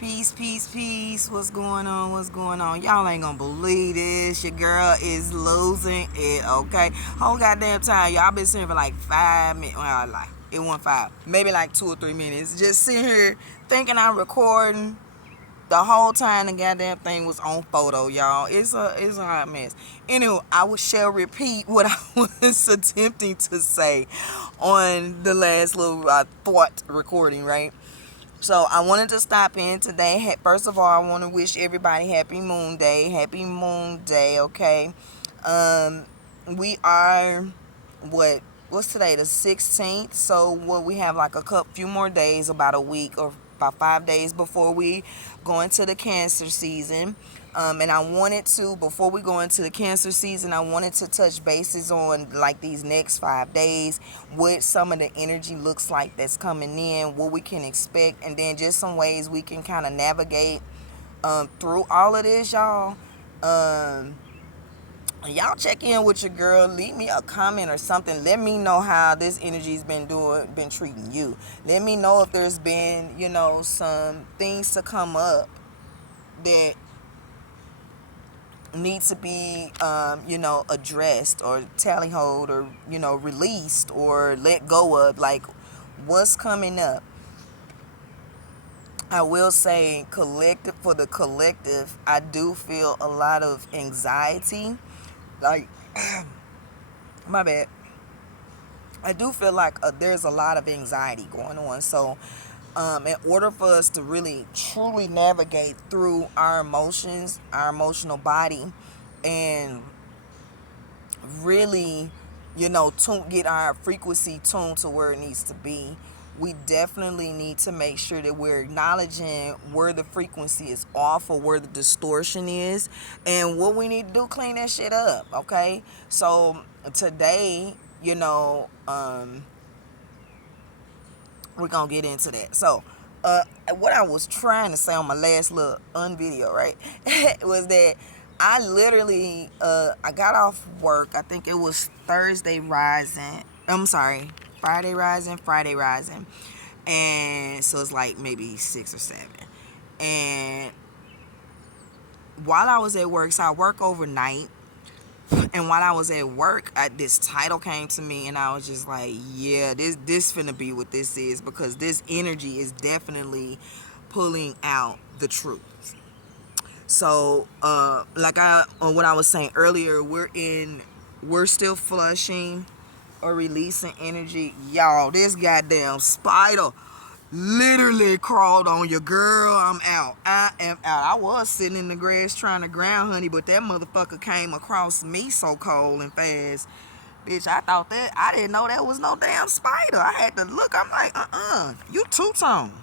Peace, peace, peace. What's going on? What's going on? Y'all ain't gonna believe this. Your girl is losing it, okay? Whole goddamn time. Y'all been sitting for like 5 minutes. Well, like, it wasn't 5. Maybe like 2 or 3 minutes. Just sitting here thinking I'm recording. The whole time the goddamn thing was on photo, y'all. It's a hot mess. Anyway, shall repeat what I was attempting to say on the last little thought recording, right? So I wanted to stop in today. First of all, I want to wish everybody happy Moon Day. Happy Moon Day, okay? We are what's today? The 16th. So we have like few more days, about a week or about 5 days before we go into the Cancer season. And I wanted to, before we go into the Cancer season, I wanted to touch bases on like these next 5 days, what some of the energy looks like that's coming in, what we can expect, and then just some ways we can kind of navigate through all of this, y'all. Y'all check in with your girl. Leave me a comment or something. Let me know how this energy's been treating you. Let me know if there's been, some things to come up that needs to be addressed or tallyhold or released or let go of, like what's coming up. I will say for the collective, I do feel a lot of anxiety, like my bad. I do feel like there's a lot of anxiety going on. So in order for us to really truly navigate through our emotions, our emotional body, and really, get our frequency tuned to where it needs to be, we definitely need to make sure that we're acknowledging where the frequency is off or where the distortion is, and what we need to do, clean that shit up, okay? So today, we're gonna get into that. So what I was trying to say on my last little video, right, was that I literally I got off work. I think it was Friday rising, and so it's like maybe 6 or 7. And while I was at work, so I work overnight, and while I was at work, this title came to me, and I was just like, yeah, this finna be what this is, because this energy is definitely pulling out the truth. So, what I was saying earlier, we're still flushing or releasing energy. Y'all, this goddamn spider literally crawled on your girl. I'm out. I am out. I was sitting in the grass trying to ground honey, but that motherfucker came across me so cold and fast. Bitch, I didn't know that was no damn spider. I had to look. I'm like, you two-tone.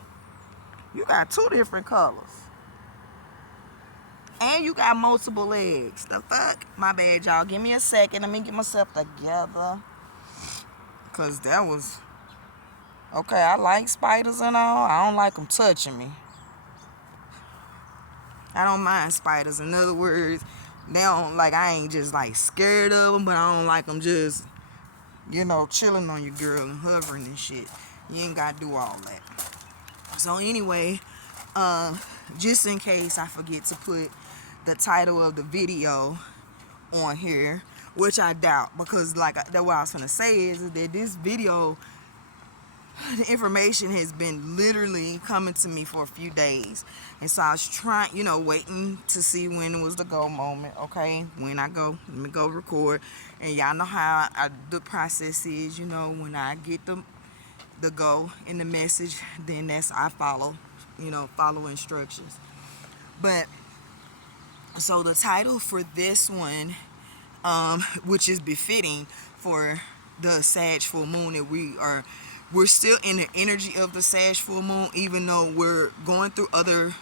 You got 2 different colors. And you got multiple legs. The fuck? My bad, y'all. Give me a second. Let me get myself together. Because that was... Okay, I like spiders and all. I don't like them touching me. I don't mind spiders. In other words, I ain't just like scared of them, but I don't like them just, chilling on your girl and hovering and shit. You ain't got to do all that. So anyway, just in case I forget to put the title of the video on here, which I doubt, because that's what I was gonna say is that this video, the information has been literally coming to me for a few days, and so I was trying, waiting to see when it was the go moment. Okay, when I go, let me go record, and y'all know how the process is. When I get the go in the message, then I follow instructions. But so the title for this one, which is befitting for the Sag full moon, that we're still in the energy of the Sag full moon, even though we're going through other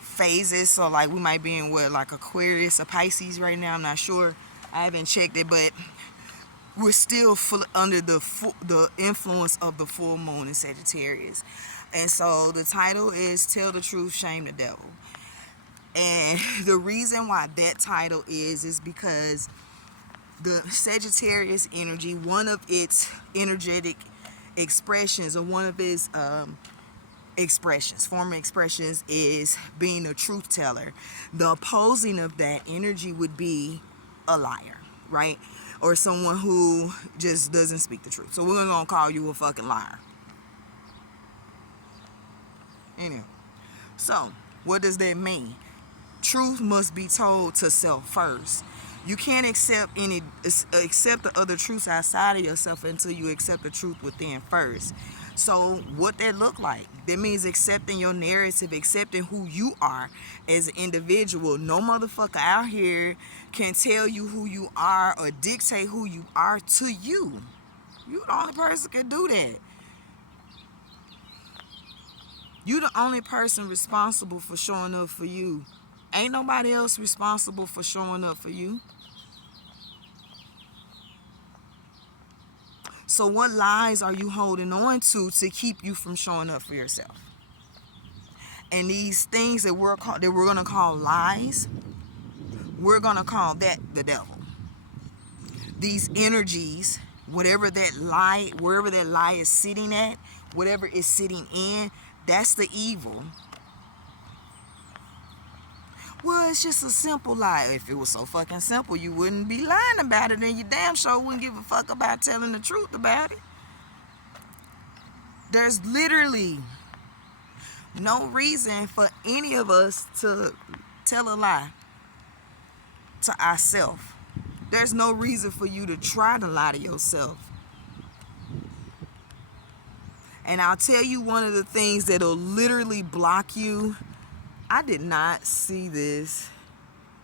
phases. So like we might be in Aquarius or Pisces right now. I'm not sure. I haven't checked it, but we're still under the influence of the full moon in Sagittarius. And so the title is Tell the Truth, Shame the Devil. And the reason why that title is because the Sagittarius energy, one of its energetic expressions, or one of its expressions. Former expressions is being a truth teller. The opposing of that energy would be a liar, right? Or someone who just doesn't speak the truth. So we're gonna call you a fucking liar. Anyway, so what does that mean? Truth must be told to self first. You can't accept the other truths outside of yourself until you accept the truth within first. So what that look like? That means accepting your narrative, accepting who you are as an individual. No motherfucker out here can tell you who you are or dictate who you are to you. You the only person can do that. You the only person responsible for showing up for you. Ain't nobody else responsible for showing up for you. So what lies are you holding on to keep you from showing up for yourself? And these things that we're gonna call lies, we're gonna call that the devil. These energies, wherever that lie is sitting at, whatever it's sitting in, that's the evil. Well, it's just a simple lie. If it was so fucking simple, you wouldn't be lying about it, and you damn sure wouldn't give a fuck about telling the truth about it. There's literally no reason for any of us to tell a lie to ourselves. There's no reason for you to try to lie to yourself. And I'll tell you one of the things that'll literally block you. I did not see this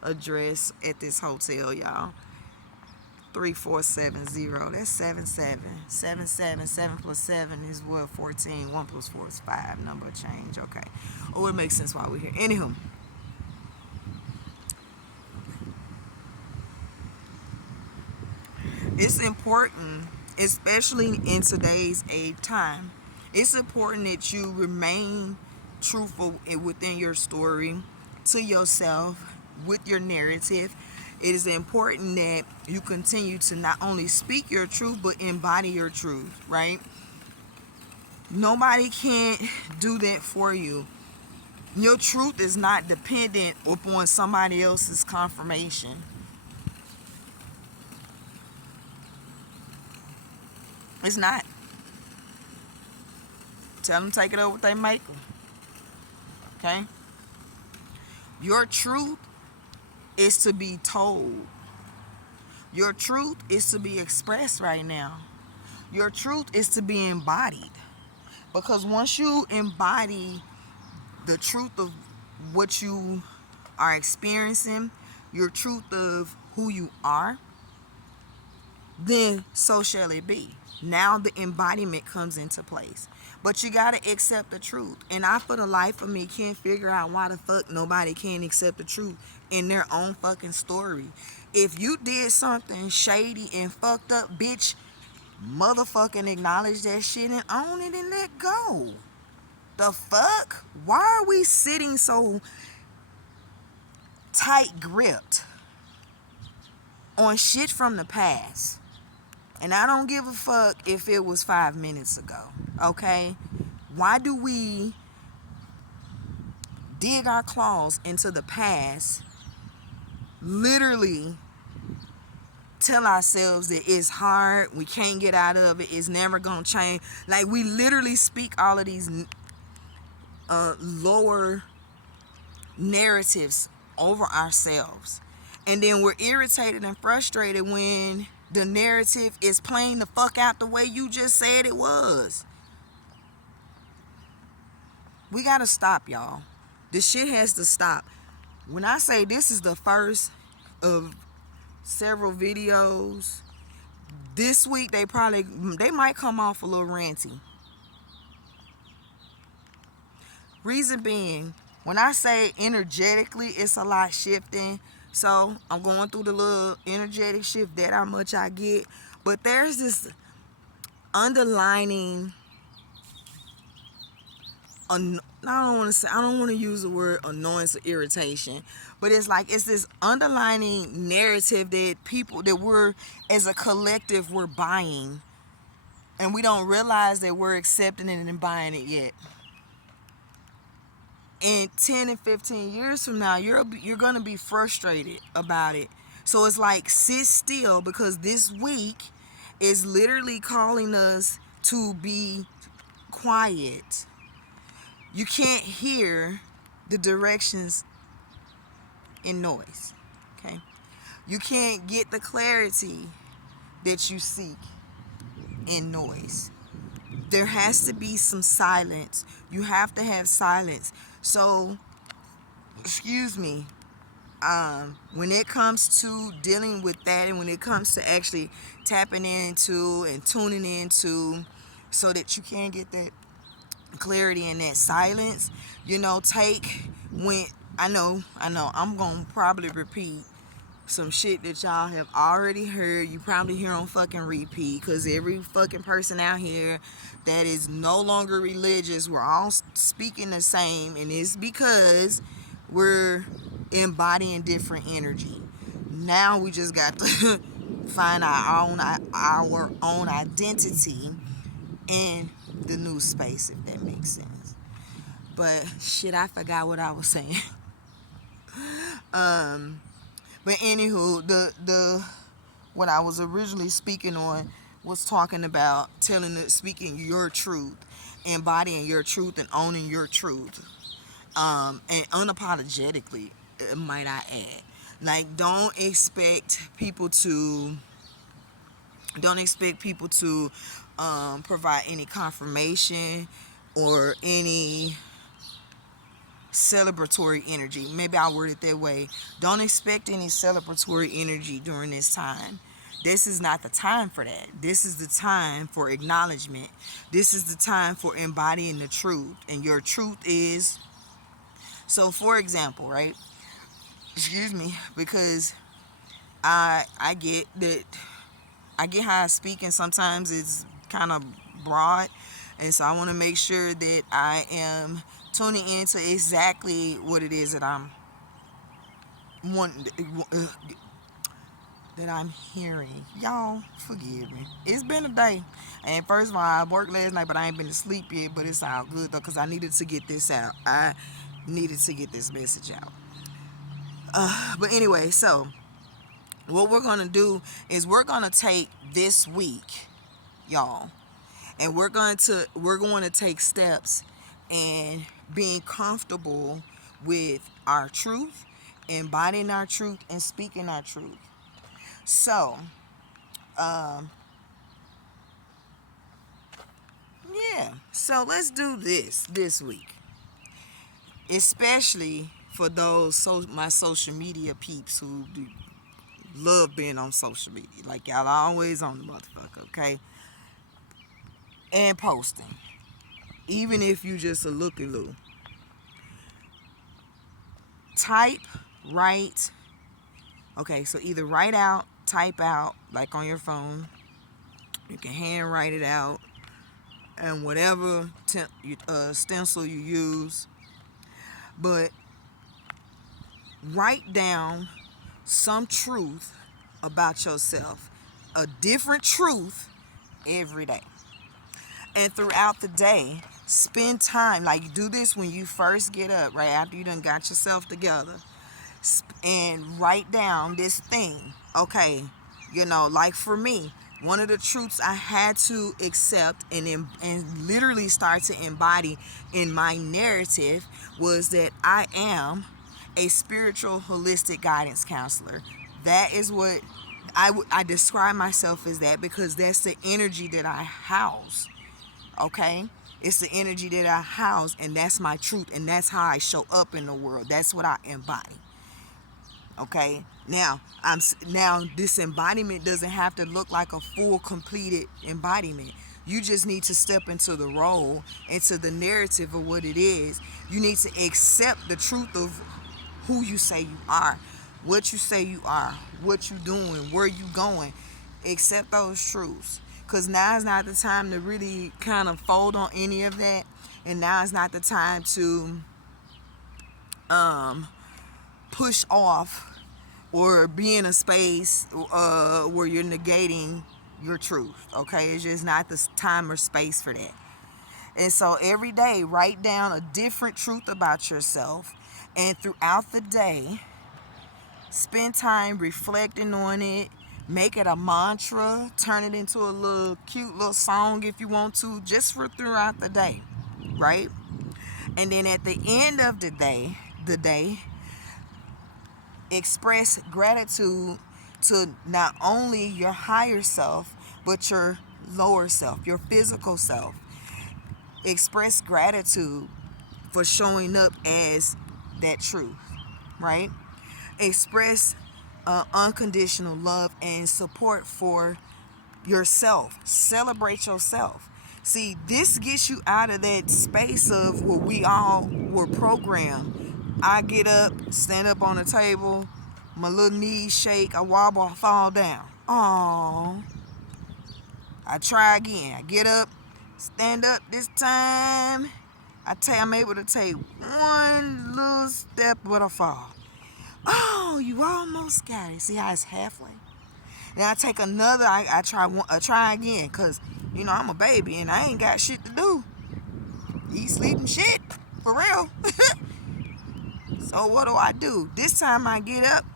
address at this hotel, y'all. 3470. That's 77. 77. 7 plus 7 is what? 14. 1 plus 4 is 5. Number change. Okay. Oh, it makes sense why we're here. Anywho. It's important, especially in today's time, it's important that you remain truthful within your story, to yourself, with your narrative. It is important that you continue to not only speak your truth, but embody your truth, right? Nobody can do that for you. Your truth is not dependent upon somebody else's confirmation. It's not. Tell them take it over with their maker. Okay? Your truth is to be told. Your truth is to be expressed right now. Your truth is to be embodied. Because once you embody the truth of what you are experiencing, your truth of who you are, then so shall it be. Now the embodiment comes into place. But you gotta accept the truth. And I, for the life of me, can't figure out why the fuck nobody can accept the truth in their own fucking story. If you did something shady and fucked up, bitch, motherfucking acknowledge that shit and own it and let go. The fuck? Why are we sitting so tight gripped on shit from the past? And I don't give a fuck if it was 5 minutes ago, okay? Why do we dig our claws into the past, literally tell ourselves that it's hard, we can't get out of it, it's never gonna change? Like, we literally speak all of these lower narratives over ourselves. And then we're irritated and frustrated when the narrative is playing the fuck out the way you just said it was. We gotta stop, y'all. This shit has to stop. When I say this is the first of several videos, this week they might come off a little ranty. Reason being, when I say energetically, it's a lot shifting. So I'm going through the little energetic shift, that how much I get. But there's this underlining, I don't want to use the word annoyance or irritation, but it's this underlining narrative that we're, as a collective, we're buying, and we don't realize that we're accepting it and buying it yet. in 10 and 15 years from now, you're going to be frustrated about it. So it's like, sit still, because this week is literally calling us to be quiet. You can't hear the directions in noise. Okay? You can't get the clarity that you seek in noise. There has to be some silence. You have to have silence. So, excuse me, when it comes to dealing with that, and when it comes to actually tapping into and tuning into, so that you can get that clarity and that silence, take, when I know I'm gonna probably repeat some shit that y'all have already heard. You probably hear on fucking repeat, because every fucking person out here that is no longer religious, we're all speaking the same, and it's because we're embodying different energy. Now we just got to find our own identity in the new space, if that makes sense. But shit, I forgot what I was saying. But anywho, the what I was originally speaking on was talking about speaking your truth, embodying your truth, and owning your truth, and unapologetically, might I add. Like, don't expect people to provide any confirmation or any celebratory energy. Maybe I'll word it that way. Don't expect any celebratory energy during this time. This is not the time for that. This is the time for acknowledgement. This is the time for embodying the truth. And your truth is, so for example, right? Excuse me, because I get that, I get how I speak, and sometimes it's kind of broad. And so I want to make sure that I am tuning into exactly what it is that I'm wanting, that I'm hearing. Y'all, forgive me. It's been a day. And first of all, I worked last night, but I ain't been to sleep yet. But it's all good, though, because I needed to get this out. I needed to get this message out. But anyway, so what we're going to do is we're going to take this week, y'all, and we're going to take steps and being comfortable with our truth, embodying our truth, and speaking our truth. So, yeah. So let's do this week, especially for those my social media peeps who love being on social media. Like, y'all always on the motherfucker, okay? And posting, even if you just a looky-loo. Type, write. Okay, so either write out, type out, like on your phone. You can hand write it out, and whatever stencil you use. But write down some truth about yourself, a different truth every day. And throughout the day, spend time, like, do this when you first get up, right after you done got yourself together, and write down this thing. Okay, like for me, one of the truths I had to accept and literally start to embody in my narrative was that I am a spiritual holistic guidance counselor. That is what I describe myself as, that because that's the energy that I house. Okay? It's the energy that I house, and that's my truth, and that's how I show up in the world. That's what I embody. Okay? Now this embodiment doesn't have to look like a full completed embodiment. You just need to step into the role, into the narrative of what it is. You need to accept the truth of who you say you are, what you say you are, what you doing, where you going. Accept those truths. Because now is not the time to really kind of fold on any of that. And now is not the time to push off or be in a space where you're negating your truth. Okay? It's just not the time or space for that. And so every day, write down a different truth about yourself. And throughout the day, spend time reflecting on it. Make it a mantra. Turn it into a little cute little song if you want to, just for throughout the day, right? And then at the end of the day, express gratitude to not only your higher self, but your lower self, your physical self. Express gratitude for showing up as that truth, right? Express unconditional love and support for yourself. Celebrate yourself. See, this gets you out of that space of where we all were programmed. I get up, stand up on the table, my little knees shake, I wobble, I fall down. Oh, I try again. I get up, stand up this time. I'm able to take one little step, but I fall. Oh, you almost got it. See how it's halfway? Then I take another. I try again, cause I'm a baby and I ain't got shit to do. Eat, sleep, and shit for real. So what do? This time I get up.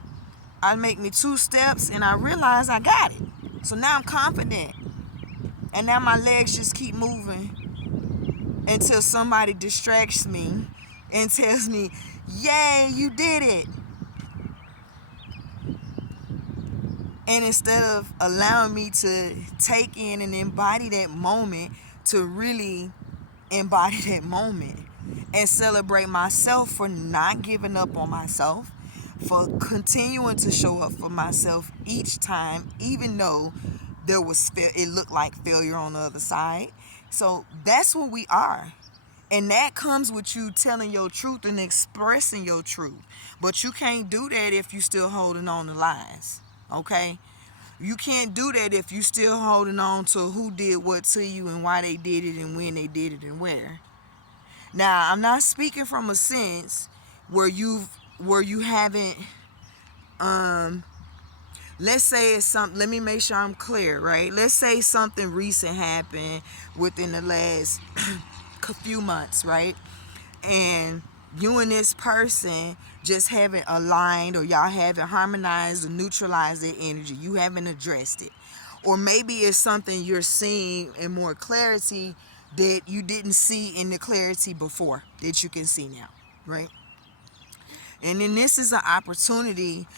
I make me 2 steps and I realize I got it. So now I'm confident, and now my legs just keep moving until somebody distracts me and tells me, "Yay, you did it!" And instead of allowing me to take in and embody that moment, to really embody that moment and celebrate myself for not giving up on myself, for continuing to show up for myself each time, even though it looked like failure on the other side. So that's what we are. And that comes with you telling your truth and expressing your truth. But you can't do that if you still holding on to lies. Okay? You can't do that if you still holding on to who did what to you and why they did it and when they did it and where. Now, I'm not speaking from a sense where you haven't let's say it's something. Let me make sure I'm clear, right? Let's say something recent happened within the last few months, right? And you and this person just haven't aligned, or y'all haven't harmonized or neutralized their energy. You haven't addressed it. Or maybe it's something you're seeing in more clarity that you didn't see in the clarity before that you can see now, right? And then this is an opportunity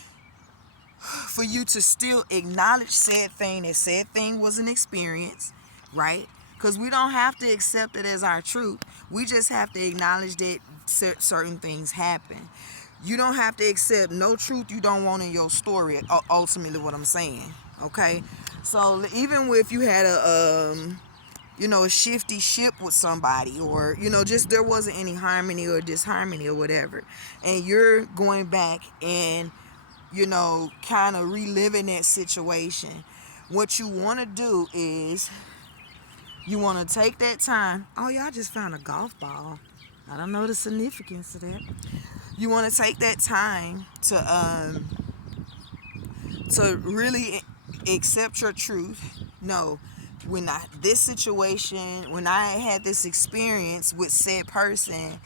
for you to still acknowledge said thing. That said thing was an experience, right? Because we don't have to accept it as our truth. We just have to acknowledge that certain things happen. You don't have to accept no truth you don't want in your story, ultimately what I'm saying, okay? So even if you had a shifty ship with somebody, or just there wasn't any harmony or disharmony or whatever, and you're going back and kind of reliving that situation, what you want to do is you want to take that time. Oh, y'all just found a golf ball. I don't know the significance of that. You want to take that time to really accept your truth. No, when I had this experience with said person,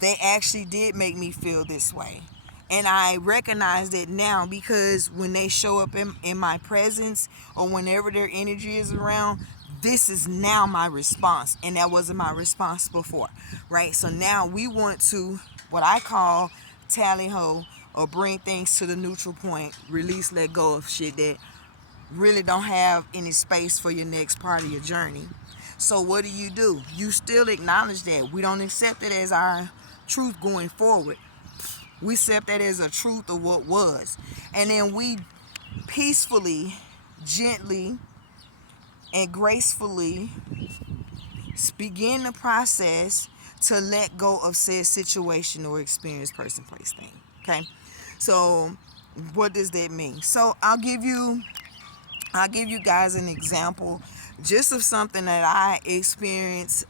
they actually did make me feel this way. And I recognize that now, because when they show up in my presence, or whenever their energy is around, this is now my response. And that wasn't my response before, right? So now we want to, what I call, tally ho, or bring things to the neutral point, release, let go of shit that really don't have any space for your next part of your journey. So what do? You still acknowledge that. We don't accept it as our truth going forward. We accept that as a truth of what was. And then we peacefully, gently, and gracefully begin the process to let go of said situation or experience, person, place, thing. Okay? So what does that mean? So I'll give you guys an example just of something that I experienced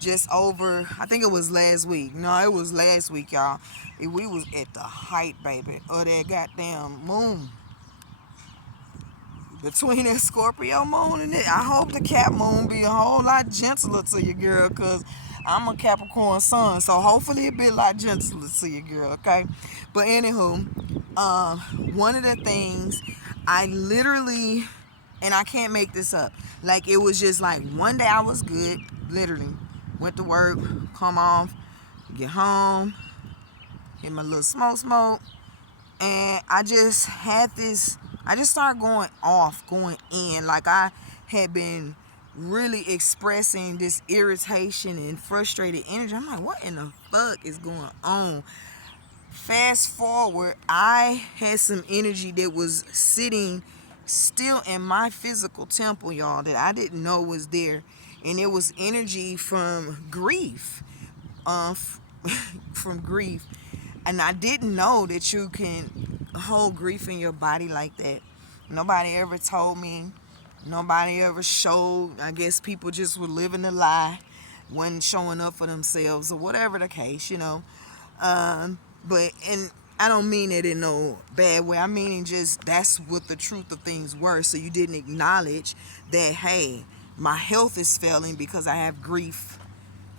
just over, I think it was last week. No, it was last week, y'all. We was at the height, baby, of that goddamn moon. between that Scorpio moon and it, I hope the Cap moon be a whole lot gentler to your girl, cause I'm a Capricorn sun, so hopefully it be a lot gentler to your girl, okay? But anywho, one of the things I literally, and I can't make this up, like it was just like one day I was good, literally, went to work, come off, get home, hit my little smoke, and I just had this, I just started going off, going in, like I had been really expressing this irritation and frustrated energy. I'm like, what in the fuck is going on? Fast forward, I had some energy that was sitting still in my physical temple, y'all, that I didn't know was there. And it was energy from grief. From grief. And I didn't know that you can hold grief in your body like that. Nobody ever told me. Nobody ever showed. I guess people just were living a lie, wasn't showing up for themselves or whatever the case, you know. But and I don't mean it in no bad way. I mean just that's what the truth of things were. So you didn't acknowledge that, hey, my health is failing because I have grief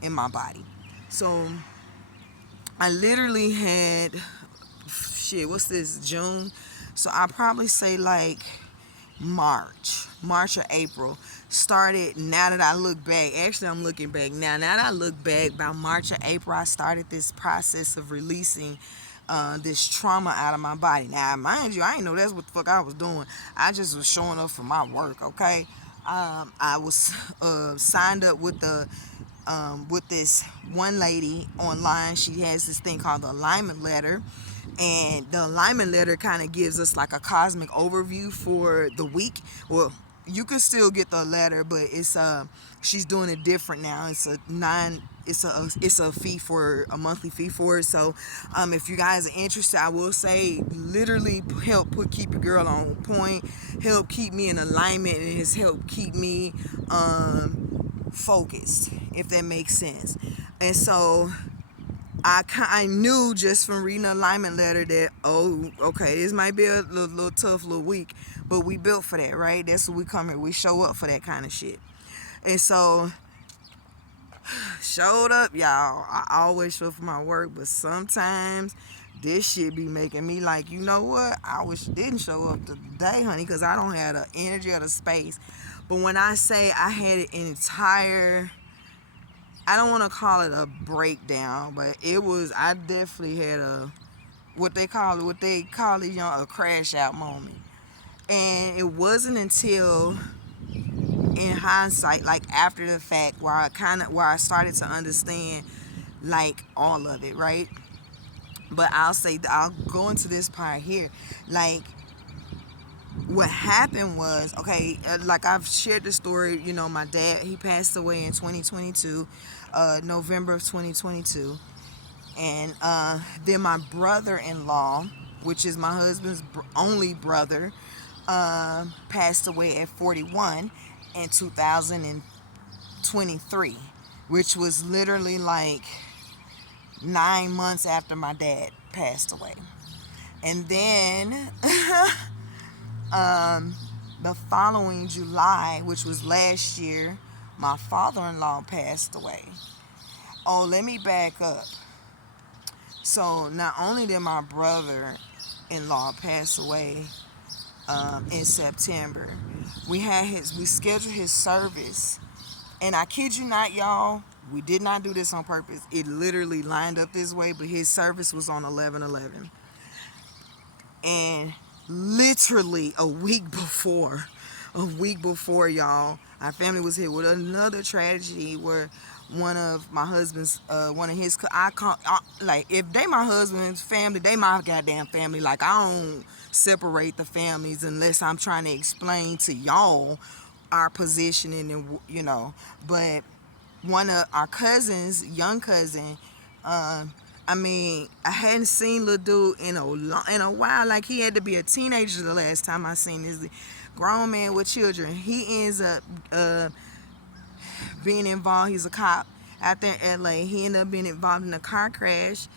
in my body. So I literally had, what's this, June? So I probably say like March or April. Started, now that I look back, actually I'm looking back now that I look back, by March or April, I started this process of releasing this trauma out of my body. Now, mind you, I didn't know that's what the fuck I was doing. I just was showing up for my work, okay? I was signed up with this one lady online. She has this thing called the alignment letter, and the alignment letter kind of gives us like a cosmic overview for the week. Well, you can still get the letter, but it's she's doing it different now. It's a fee for a monthly fee for it. So if you guys are interested, I will say literally help keep your girl on point, help keep me in alignment, and it's help keep me focused, if that makes sense. And so I knew just from reading the alignment letter that, oh, okay, this might be a little tough little week, but we built for that, right? That's what we come here. We show up for that kind of shit. And so, showed up, y'all. I always show up for my work, but sometimes this shit be making me like, you know what? I wish you didn't show up today, honey, because I don't have the energy or the space. But when I say I had an entire, I don't want to call it a breakdown, but it was, I definitely had what they call it, you know, a crash out moment. And it wasn't until in hindsight, like after the fact, where I started to understand like all of it, right? But I'll go into this part here. Like, what happened was, okay, like I've shared the story, you know, my dad, he passed away in 2022, November of 2022. And then my brother-in-law, which is my husband's only brother, passed away at 41 in 2023, which was literally like 9 months after my dad passed away. And then the following July, which was last year, my father-in-law passed away. Oh, let me back up. So not only did my brother-in-law pass away in September, we scheduled his service, and I kid you not, y'all, we did not do this on purpose. It literally lined up this way, but his service was on 11/11. And literally a week before, y'all, our family was hit with another tragedy where one of my husband's, like, if they my husband's family, they my goddamn family. Like, I don't separate the families unless I'm trying to explain to y'all our positioning, and you know. But one of our cousins, young cousin, I hadn't seen little dude in a while. Like, he had to be a teenager the last time I seen this grown man with children. He ends up being involved. He's a cop out there in LA. He ended up being involved in a car crash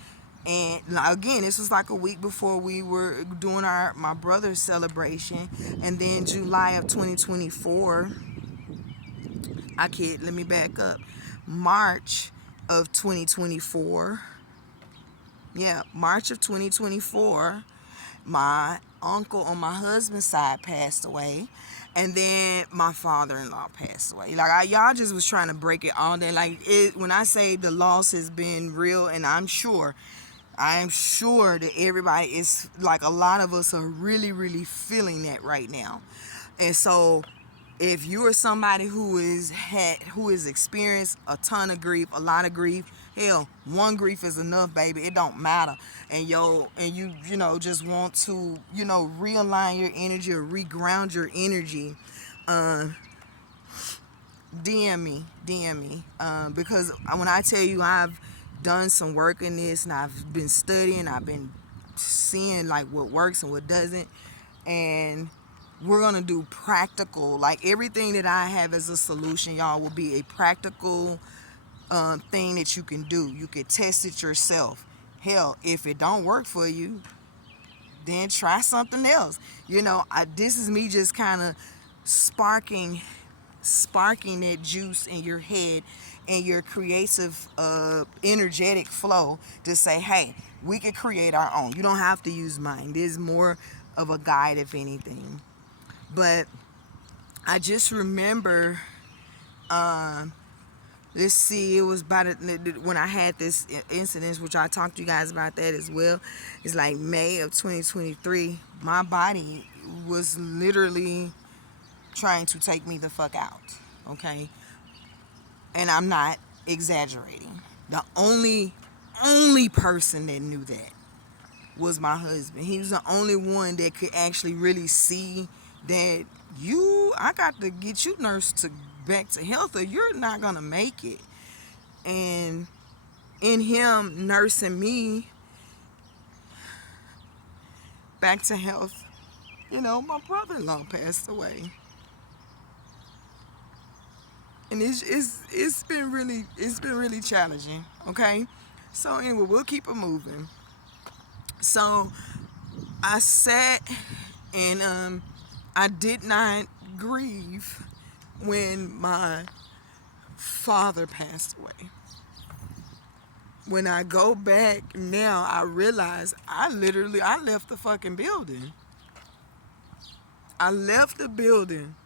And again, this was like a week before we were doing my brother's celebration. And then July of 2024, let me back up. March of 2024. Yeah, March of 2024, my uncle on my husband's side passed away. And then my father-in-law passed away. Like, y'all just was trying to break it all day. Like, when I say the loss has been real, and I'm sure that everybody is, like, a lot of us are really, really feeling that right now. And so, if you are somebody who has experienced a ton of grief, a lot of grief, hell, one grief is enough, baby. It don't matter. And you just want to, realign your energy or reground your energy. DM me. Because when I tell you I've done some work in this, and I've been studying, I've been seeing like what works and what doesn't, and we're gonna do practical, like everything that I have as a solution, y'all, will be a practical thing that you can do. You can test it yourself. Hell, if it don't work for you, then try something else. This is me just kind of sparking that juice in your head and your creative energetic flow to say, hey, we can create our own. You don't have to use mine. There's more of a guide, if anything. But I just remember, let's see, it was about when I had this incident, which I talked to you guys about that as well. It's like May of 2023. My body was literally trying to take me the fuck out, okay? And I'm not exaggerating. The only person that knew that was my husband. He was the only one that could actually really see that I got to get you nursed back to health, or you're not gonna make it. And in him nursing me back to health, my brother-in-law passed away. And it's been really challenging, okay? So anyway, we'll keep it moving. So I sat and I did not grieve when my father passed away. When I go back now, I realize I left the fucking building. I left the building.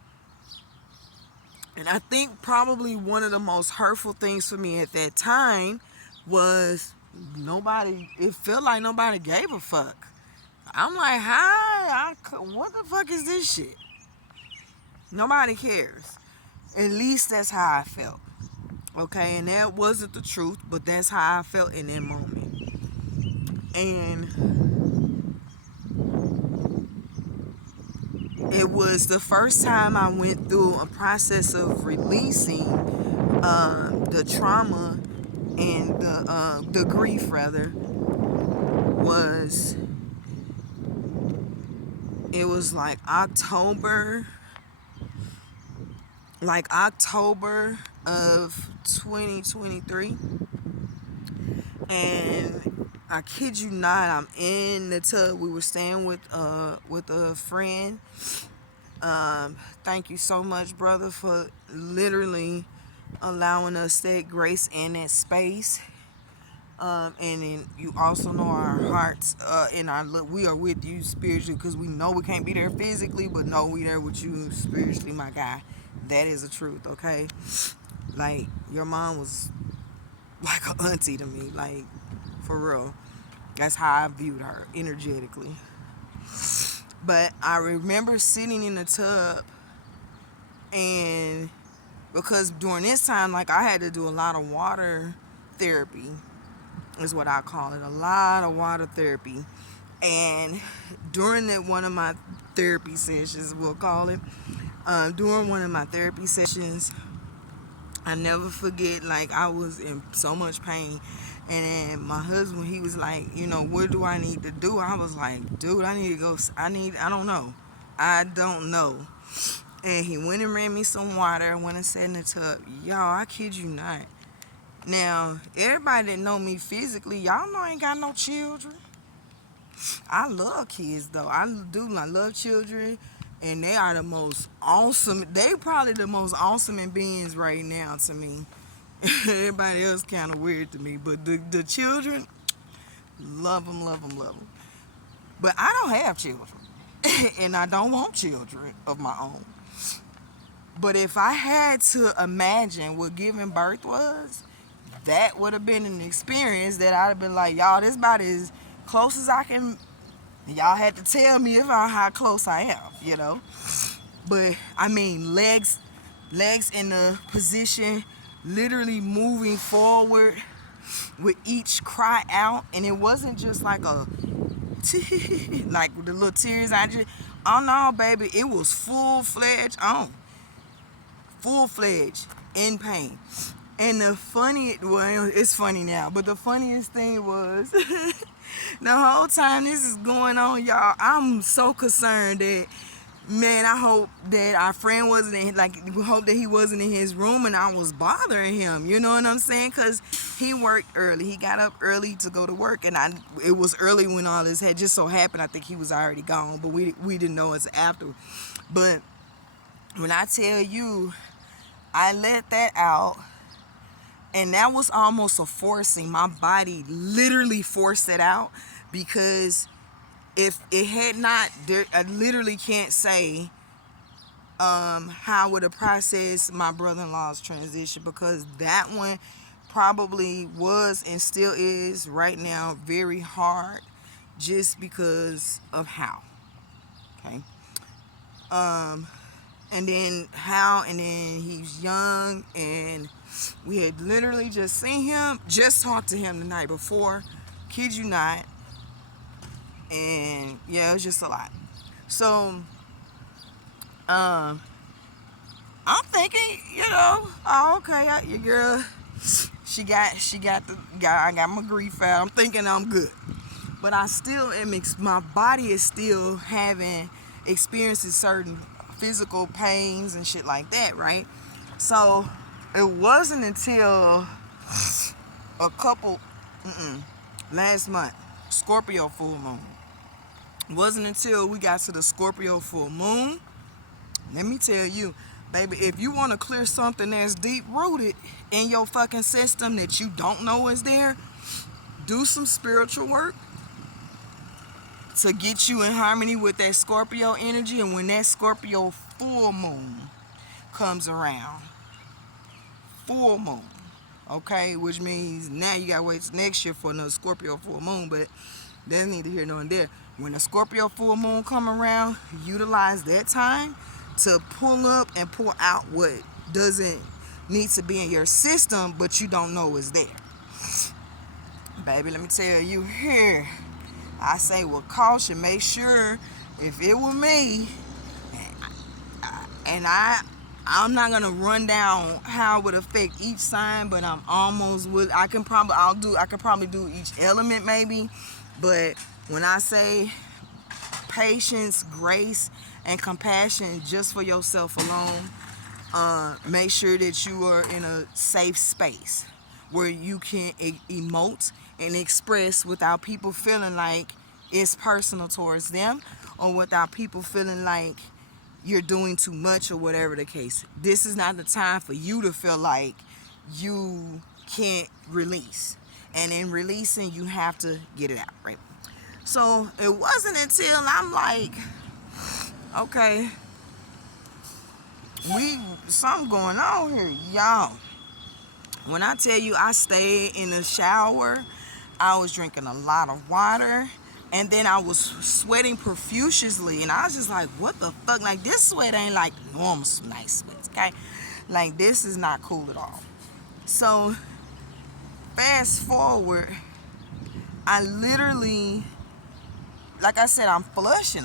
And I think probably one of the most hurtful things for me at that time was it felt like nobody gave a fuck. I'm like, what the fuck is this shit? Nobody cares. At least that's how I felt. Okay, and that wasn't the truth, but that's how I felt in that moment. And it was the first time I went through a process of releasing the trauma and the grief, rather. It was like October of 2023, and I kid you not, I'm in the tub. We were staying with a friend. Thank you so much, brother, for literally allowing us that grace and that space. And then you also know our hearts and we are with you spiritually, because we know we can't be there physically, but know we there with you spiritually, my guy. That is the truth, okay? Like, your mom was like an auntie to me, like, for real. That's how I viewed her energetically. But I remember sitting in the tub, and because during this time, like, I had to do a lot of water therapy, is what I call it, a lot of water therapy. And during one of my therapy sessions, we'll call it, during one of my therapy sessions, I never forget, like, I was in so much pain. And then my husband, he was like, what do I need to do? I was like, dude, I need to go, I don't know. And he went and ran me some water. I went and sat in the tub. Y'all, I kid you not. Now, everybody that know me physically, y'all know I ain't got no children. I love kids though. I love children, and they are the most awesome. They probably the most awesome in beings right now to me. Everybody else kind of weird to me, but the children, love them, love them, love them. But I don't have children, and I don't want children of my own. But if I had to imagine what giving birth was, that would have been an experience that I'd have been like, y'all, this about as close as I can. Y'all had to tell me about how close I am. But I mean, legs in the position, literally moving forward with each cry out, and it wasn't just like a like the little tears. Oh no, baby, it was full-fledged in pain. And it's funny now, but the funniest thing was the whole time this is going on, y'all, I'm so concerned that, man, I hope that our friend we hope that he wasn't in his room and I was bothering him, you know what I'm saying? Because he worked early. He got up early to go to work, and it was early when all this had just so happened. I think he was already gone, but we didn't know until after. But when I tell you, I let that out, and that was almost a forcing. My body literally forced it out, because if it had not, I literally can't say how I would have processed my brother-in-law's transition, because that one probably was and still is right now very hard, just because of how. Okay. And then he's young, and we had literally just talked to him the night before, kid you not, and yeah, it was just a lot. So, I'm thinking, oh, okay, your girl, she got I got my grief out. I'm thinking I'm good, but I still my body is still experiencing certain physical pains and shit like that, right? So it wasn't until last month, Scorpio full moon. It wasn't until we got to the Scorpio full moon. Let me tell you, baby, if you want to clear something that's deep rooted in your fucking system that you don't know is there, do some spiritual work to get you in harmony with that Scorpio energy. And when that Scorpio full moon comes around, full moon, okay, which means now you gotta wait till next year for another Scorpio full moon, but there's neither here nor there. When the Scorpio full moon come around, utilize that time to pull up and pull out what doesn't need to be in your system, but you don't know is there. Baby, let me tell you here, I say with caution, make sure, if it were me, and I'm not gonna run down how it would affect each sign, but I'm almost with. I can probably do each element maybe, but when I say patience, grace, and compassion just for yourself alone, make sure that you are in a safe space where you can emote and express without people feeling like it's personal towards them, or without people feeling like you're doing too much, or whatever the case. This is not the time for you to feel like you can't release. And in releasing, you have to get it out, right? So it wasn't until I'm like, okay, something going on here, y'all. When I tell you I stayed in the shower, I was drinking a lot of water, and then I was sweating profusely, and I was just like, what the fuck? Like, this sweat ain't like normal nice sweats, okay? Like, this is not cool at all. So, fast forward, I literally, like I said, I'm flushing.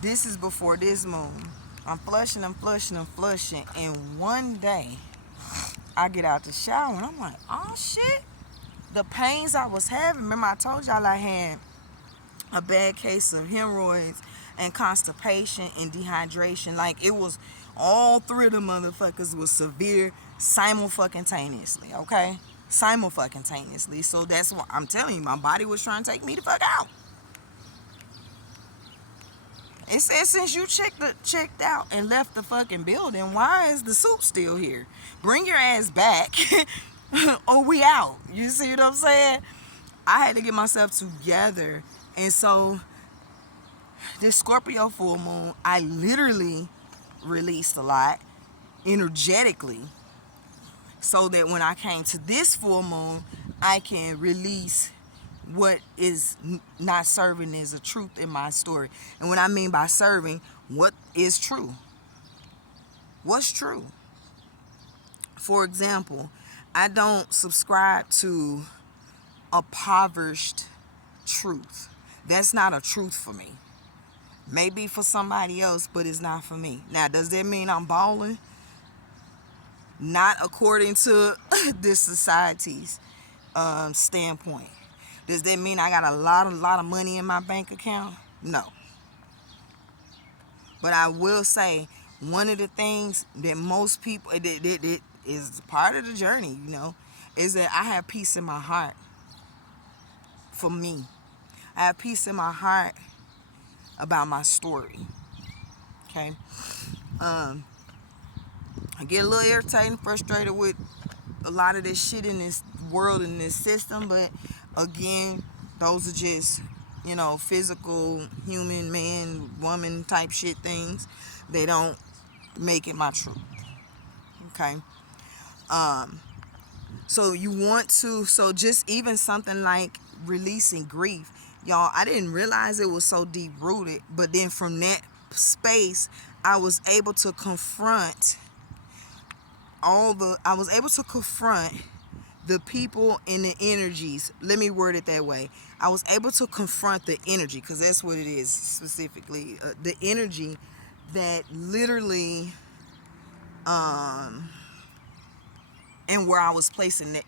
This is before this moon. I'm flushing, and one day, I get out the shower, and I'm like, oh shit. The pains I was having, remember I told y'all I had a bad case of hemorrhoids and constipation and dehydration. Like, it was, all three of the motherfuckers was severe simultaneously, okay? Simultaneously. So that's what I'm telling you. My body was trying to take me the fuck out. It says since you checked out and left the fucking building, why is the suit still here? Bring your ass back, or we out. You see what I'm saying? I had to get myself together, and so this Scorpio full moon, I literally released a lot energetically, so that when I came to this full moon, I can release what is not serving as a truth in my story. And what I mean by serving, what is true? What's true? For example, I don't subscribe to impoverished truth. That's not a truth for me. Maybe for somebody else, but it's not for me. Now, does that mean I'm balling? Not according to this society's standpoint. Does that mean I got a lot of money in my bank account? No. But I will say, one of the things that most people, that is part of the journey, is that I have peace in my heart. For me, I have peace in my heart about my story. Okay? I get a little irritated and frustrated with a lot of this shit in this world, in this system, but again, those are just, physical, human, man, woman type shit things. They don't make it my truth. Okay? So just even something like releasing grief. Y'all, I didn't realize it was so deep rooted, but then from that space, I was able to confront the people and the energies. Let me word it that way. I was able to confront the energy, because that's what it is specifically. The energy that literally, and where I was placing,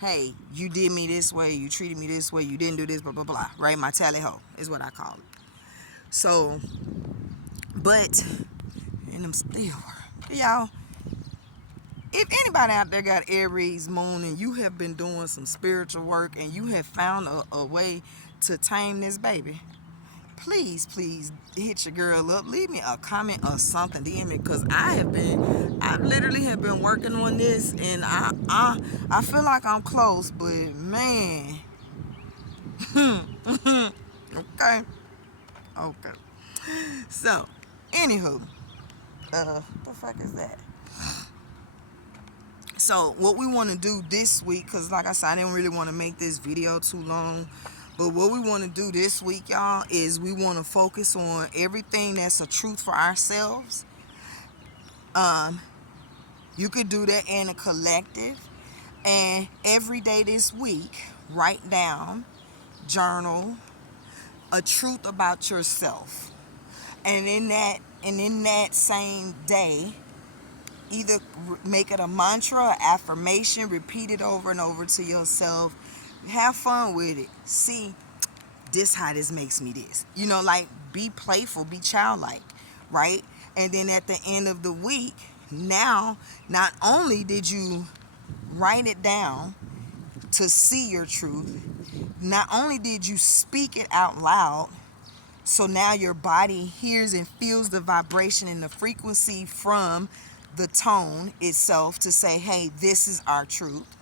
hey, you did me this way, you treated me this way, you didn't do this, blah, blah, blah, right? My tally ho is what I call it. So, and I'm still, y'all, if anybody out there got Aries moon and you have been doing some spiritual work and you have found a way to tame this baby, please hit your girl up. Leave me a comment or something, DM me, because I literally have been working on this, and I feel like I'm close, but man, okay. So, anywho, the fuck is that? So what we want to do this week, because like I said, I didn't really want to make this video too long, but what we want to do this week, y'all, is we want to focus on everything that's a truth for ourselves. You could do that in a collective, and every day this week, write down, journal a truth about yourself, and in that same day, either make it a mantra or affirmation, repeat it over and over to yourself. Have fun with it. See, this how this makes me this. Like, be playful, be childlike, right? And then at the end of the week, now, not only did you write it down to see your truth, not only did you speak it out loud, so now your body hears and feels the vibration and the frequency from the tone itself to say, hey, this is our truth.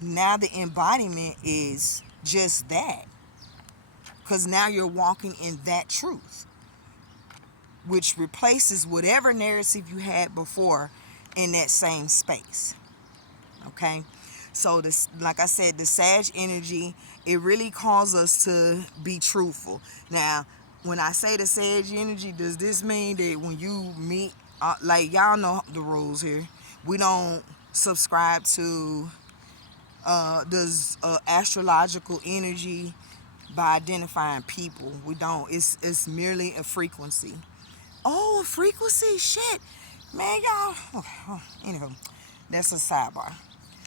Now the embodiment is just that, because now you're walking in that truth, which replaces whatever narrative you had before in that same space. Okay? So this, like I said, the Sag energy, it really calls us to be truthful. Now, when I say the Sag energy, does this mean that when you meet, like, y'all know the rules here, we don't subscribe to astrological energy by identifying people. We don't. It's merely a frequency. Oh, a frequency? Shit. Man, y'all. Anyway, that's a sidebar.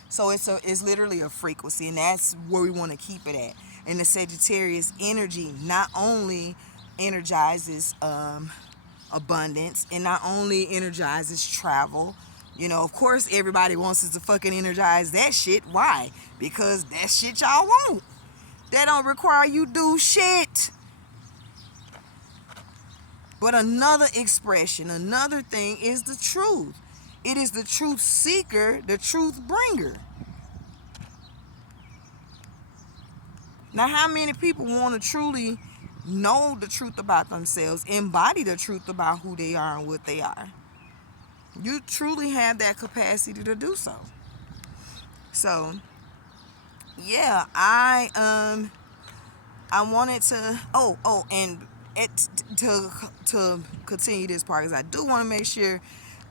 So it's literally a frequency, and that's where we want to keep it at. And the Sagittarius energy not only energizes abundance, and not only energizes travel. Of course, everybody wants us to fucking energize that shit. Why? Because that shit y'all want. That don't require you do shit. But another expression, another thing is the truth. It is the truth seeker, the truth bringer. Now, how many people want to truly know the truth about themselves, embody the truth about who they are and what they are? You truly have that capacity to do so. So, yeah, I wanted to to continue this part, because I do want to make sure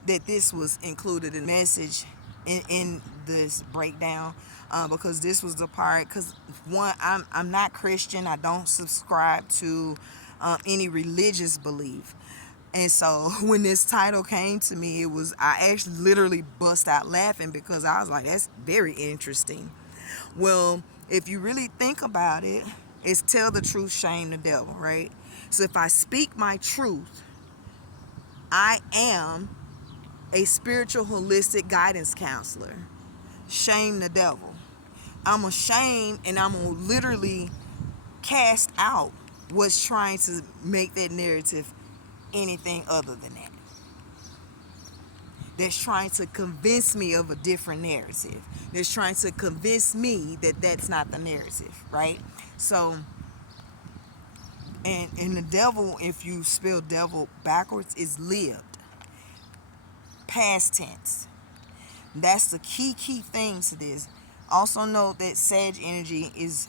that this was included in the message in this breakdown, because this was the part, because one, I'm not Christian. I don't subscribe to any religious belief. And so when this title came to me, I actually literally bust out laughing, because I was like, that's very interesting. Well, if you really think about it, it's tell the truth, shame the devil, right? So if I speak my truth, I am a spiritual holistic guidance counselor. Shame the devil. I'm a shame, and I'm gonna literally cast out what's trying to make that narrative anything other than that. That's trying to convince me of a different narrative. That's trying to convince me that that's not the narrative, right? So, and the devil, if you spell devil backwards, is lived. Past tense. That's the key thing to this. Also note that Sag energy is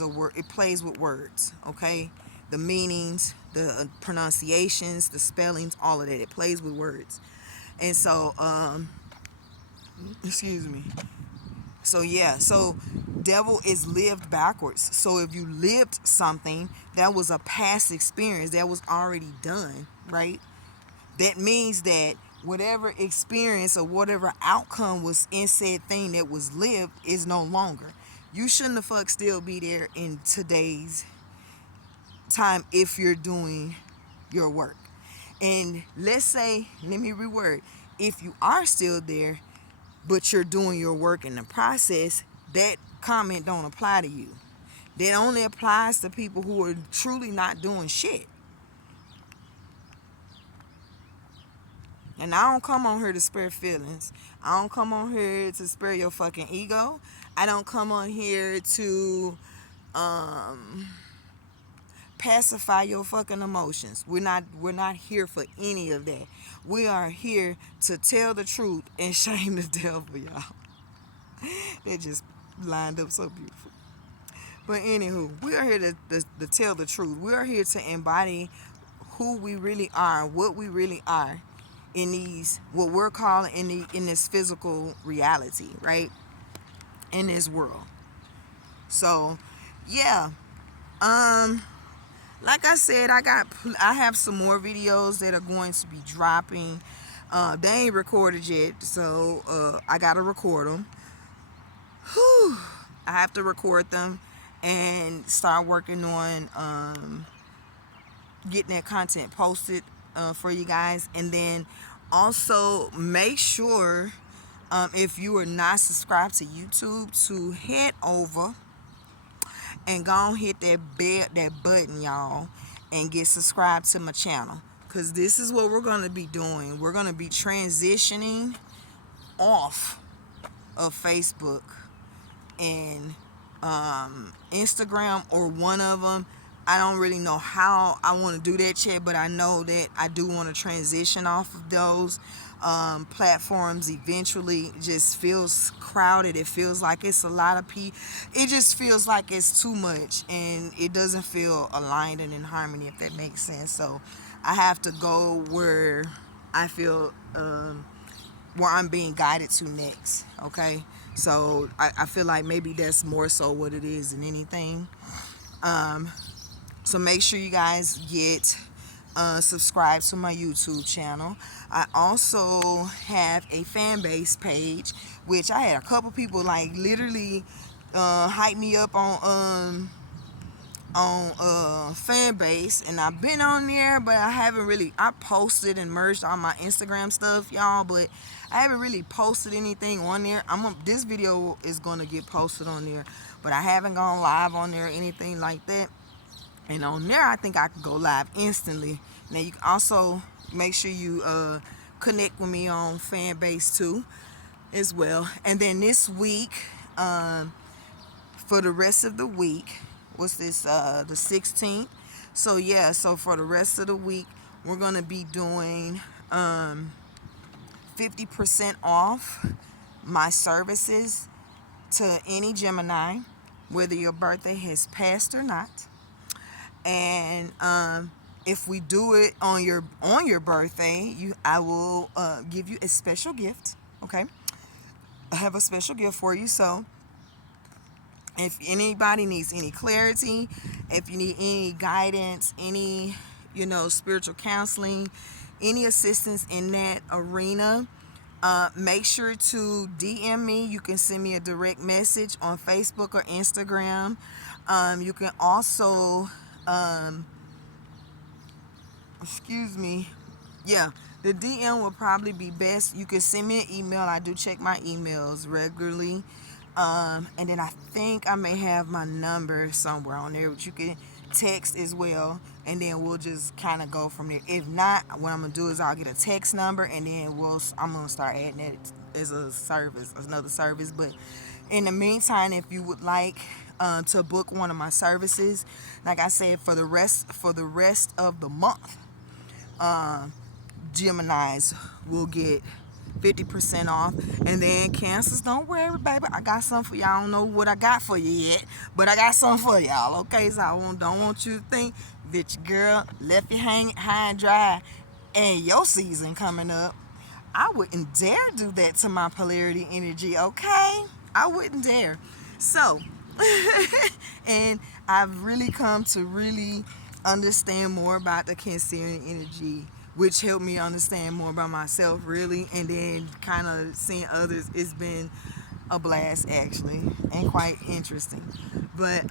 a word. It plays with words, okay? The meanings, the pronunciations, the spellings, all of that. It plays with words. And so, excuse me. So yeah, so devil is lived backwards. So if you lived something, that was a past experience that was already done, right? That means that whatever experience or whatever outcome was in said thing that was lived is no longer. You shouldn't the fuck still be there in today's time if you're doing your work. And let's say, let me reword, if you are still there but you're doing your work in the process, that comment don't apply to you. That only applies to people who are truly not doing shit. And I don't come on here to spare feelings. I don't come on here to spare your fucking ego. I don't come on here to pacify your fucking emotions. We're not here for any of that. We are here to tell the truth and shame the devil, y'all. That just lined up so beautiful. But anywho, we are here to tell the truth. We are here to embody who we really are, what we really are in these, what we're calling in this physical reality, right? In this world. So, yeah. Like I said, I have some more videos that are going to be dropping. They ain't recorded yet, so I gotta record them. Whew. I have to record them and start working on getting that content posted for you guys. And then also make sure, if you are not subscribed to YouTube, to head over and go on, hit that button, y'all, and get subscribed to my channel. Because this is what we're going to be doing. We're going to be transitioning off of Facebook and Instagram, or one of them. I don't really know how I want to do that yet, but I know that I do want to transition off of those platforms eventually. It just feels crowded. It feels like it's a lot of people. It just feels like it's too much, and it doesn't feel aligned and in harmony, if that makes sense. So I have to go where I feel where I'm being guided to next. Okay, so I feel like maybe that's more so what it is than anything. So make sure you guys get subscribe to my YouTube channel. I also have a fan base page, which I had a couple people like literally hype me up on fan base, and I've been on there, but I haven't really. I posted and merged all my Instagram stuff, y'all, but I haven't really posted anything on there. This video is gonna get posted on there, but I haven't gone live on there or anything like that. And on there, I think I could go live instantly. Now you can also make sure you connect with me on fan base too, as well. And then this week, for the rest of the week, what's this, the 16th? So yeah, so for the rest of the week, we're gonna be doing 50% off my services to any Gemini, whether your birthday has passed or not. And if we do it on your birthday, I will give you a special gift. Okay, I have a special gift for you. So if anybody needs any clarity, if you need any guidance, any spiritual counseling, any assistance in that arena, make sure to DM me. You can send me a direct message on Facebook or Instagram. You can also the DM will probably be best. You can send me an email. I do check my emails regularly. And then I think I may have my number somewhere on there, which you can text as well, and then we'll just kind of go from there. If not, what I'm gonna do is I'll get a text number, and then I'm gonna start adding it as a service, another service. But in the meantime, if you would like to book one of my services, like I said, for the rest of the month, Geminis will get 50% off. And then Cancers, don't worry, baby, I got something for y'all. I don't know what I got for you yet, but I got something for y'all. Okay, so I don't want you to think that your girl left you hanging high and dry and your season coming up. I wouldn't dare do that to my polarity energy. Okay, I wouldn't dare. So and I've really come to really understand more about the Cancerian energy, which helped me understand more about myself, really, and then kind of seeing others. It's been a blast, actually, and quite interesting. But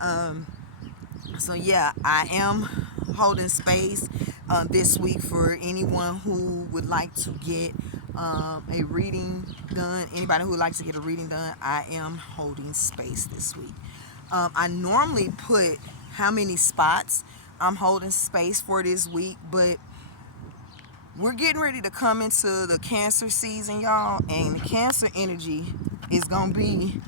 so yeah, I am holding space this week for anyone who would like to get a reading done. Anybody who would like to get a reading done, I am holding space this week. I normally put how many spots I'm holding space for this week, but we're getting ready to come into the Cancer season, y'all, and the Cancer energy is gonna be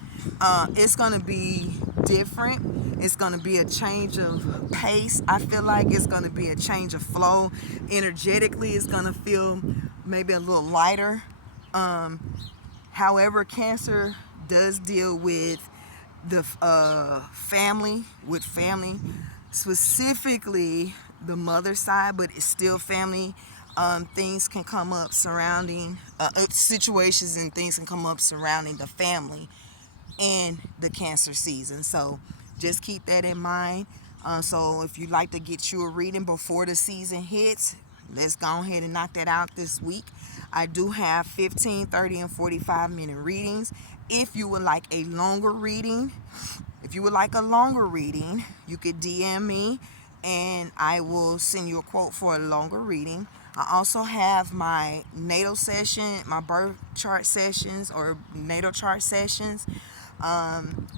it's gonna be different. It's gonna be a change of pace. I feel like it's gonna be a change of flow. Energetically, it's gonna feel maybe a little lighter. However, Cancer does deal with the family, specifically the mother side, but it's still family. Things can come up surrounding situations, and things can come up surrounding the family in the Cancer season. So just keep that in mind. So if you'd like to get you a reading before the season hits, let's go ahead and knock that out this week. I do have 15, 30, and 45-minute readings. If you would like a longer reading, you could DM me and I will send you a quote for a longer reading. I also have my natal session, my birth chart sessions or natal chart sessions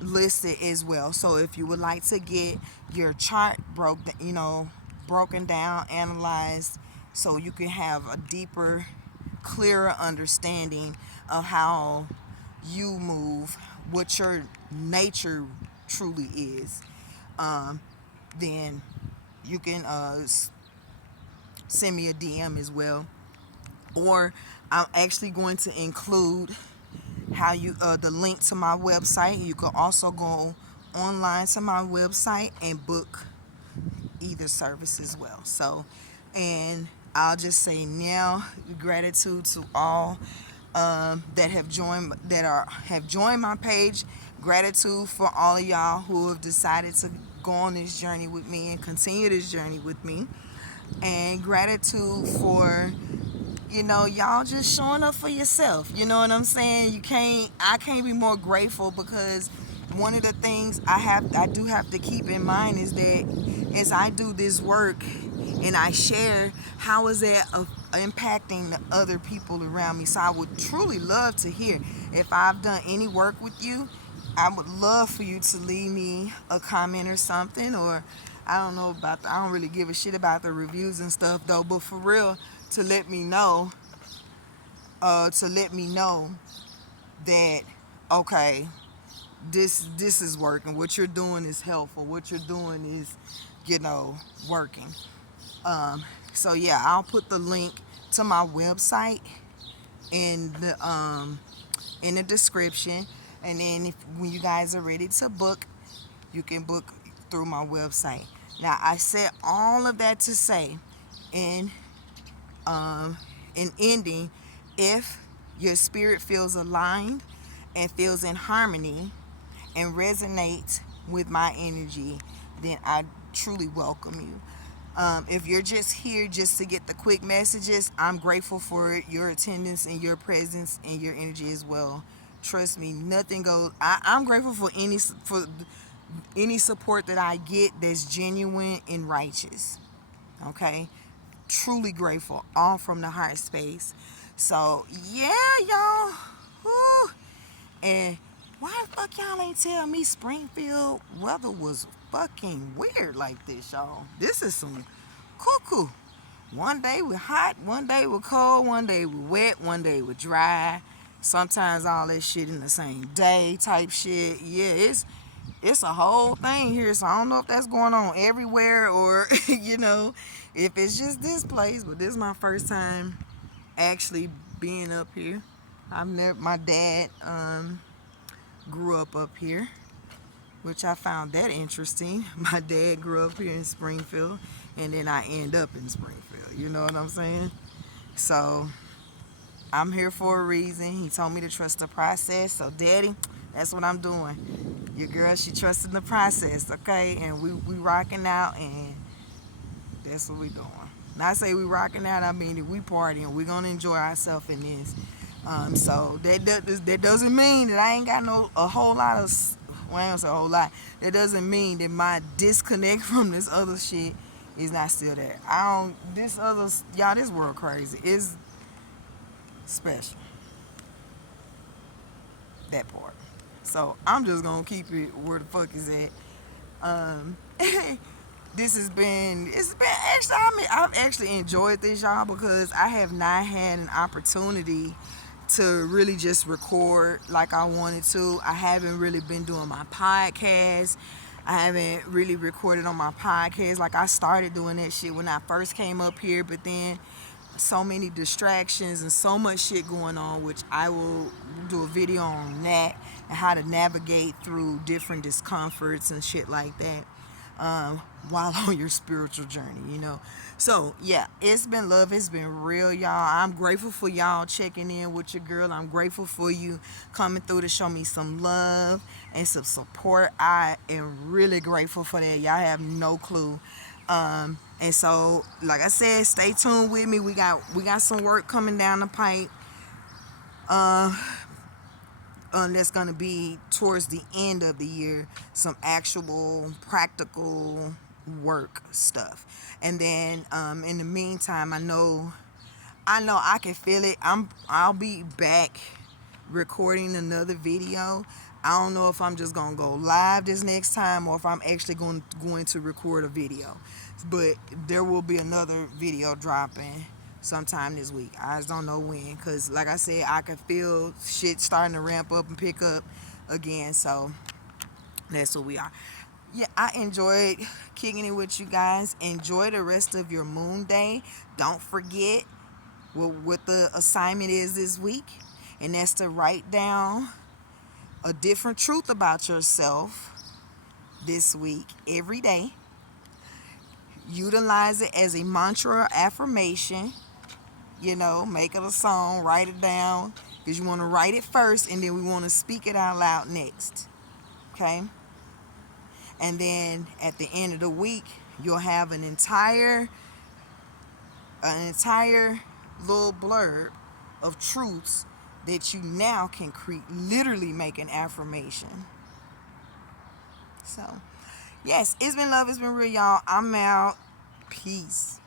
listed as well. So if you would like to get your chart broken down, analyzed, so you can have a deeper, clearer understanding of how you move, what your nature truly is, then you can send me a DM as well. Or I'm actually going to include the link to my website. You can also go online to my website and book either service as well. So, and I'll just say now, gratitude to all that have joined my page. Gratitude for all of y'all who have decided to go on this journey with me and continue this journey with me. And gratitude for y'all just showing up for yourself. You know what I'm saying? I can't be more grateful, because one of the things I do have to keep in mind is that as I do this work and I share, how is that impacting the other people around me? So I would truly love to hear if I've done any work with you. I would love for you to leave me a comment or something, or I don't know I don't really give a shit about the reviews and stuff though, but for real, to let me know, that, okay, this is working. What you're doing is helpful. What you're doing is, working. So yeah, I'll put the link to my website in the description, and then when you guys are ready to book, you can book through my website. Now, I said all of that to say, in ending, if your spirit feels aligned and feels in harmony and resonates with my energy, then I truly welcome you. If you're just here just to get the quick messages, I'm grateful for your attendance and your presence and your energy as well. Trust me, nothing goes. I'm grateful for any support that I get that's genuine and righteous. Okay, truly grateful, all from the heart space. So yeah, y'all. Whew. And why the fuck y'all ain't tell me Springfield weather was fucking weird like this, y'all? This is some cuckoo. One day we're hot, one day we're cold, one day we're wet, one day we're dry. Sometimes all that shit in the same day type shit. Yeah, it's a whole thing here. So I don't know if that's going on everywhere, or if it's just this place. But this is my first time actually being up here. My dad grew up here, which I found that interesting. My dad grew up here in Springfield, and then I end up in Springfield. You know what I'm saying? So I'm here for a reason. He told me to trust the process. So, Daddy, that's what I'm doing. Your girl, she trusting the process, okay? And we rocking out, and that's what we doing. When I say we rocking out, I mean that we partying. We gonna enjoy ourselves in this. So that doesn't mean that I ain't got a whole lot of. Well, I don't say a whole lot. That doesn't mean that my disconnect from this other shit is not still there. This world crazy. It's special. That part. So I'm just gonna keep it where the fuck is at. It's been actually, I've actually enjoyed this, y'all, because I have not had an opportunity to really just record like I wanted to. I haven't really been doing my podcast. I haven't really recorded on my podcast. Like, I started doing that shit when I first came up here, but then so many distractions and so much shit going on, which I will do a video on that and how to navigate through different discomforts and shit like that, while on your spiritual journey. So yeah, it's been love, it's been real, y'all. I'm grateful for y'all checking in with your girl. I'm grateful for you coming through to show me some love and some support. I am really grateful for that. Y'all have no clue. And so, like I said, stay tuned with me. We got some work coming down the pipe. That's gonna be towards the end of the year. Some actual practical work stuff. And then, in the meantime, I know I can feel it. I'll be back recording another video. I don't know if I'm just gonna go live this next time or if I'm actually going to record a video. But there will be another video dropping sometime this week. I just don't know when, because like I said, I can feel shit starting to ramp up and pick up again. So that's what we are. Yeah, I enjoyed kicking it with you guys. Enjoy the rest of your moon day. Don't forget what the assignment is this week, and that's to write down a different truth about yourself this week, every day. Utilize it as a mantra or affirmation. Make it a song, write it down, because you want to write it first, and then we want to speak it out loud next. Okay? And then at the end of the week, you'll have an entire little blurb of truths that you now can literally make an affirmation. So, yes, it's been love, it's been real, y'all. I'm out. Peace.